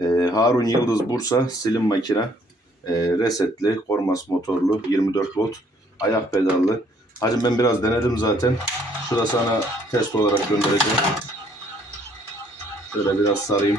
Ee, Harun Yıldız Bursa silim makine. Ee, resetli, kormas motorlu, 24 volt, ayak pedallı. Hacım ben biraz denedim zaten. Şurada sana test olarak göndereceğim. Şöyle biraz sarayım.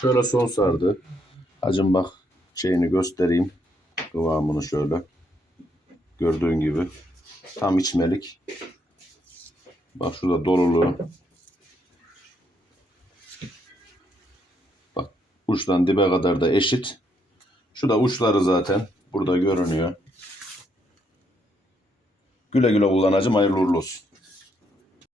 Şöyle son sardı. Hacım bak şeyini göstereyim. Kıvamını şöyle. Gördüğün gibi. Tam içmelik. Bak şurada doluluğu. Bak uçtan dibe kadar da eşit. Şu da uçları zaten burada görünüyor. Güle güle kullanacağım hayırlı uğurlu olsun.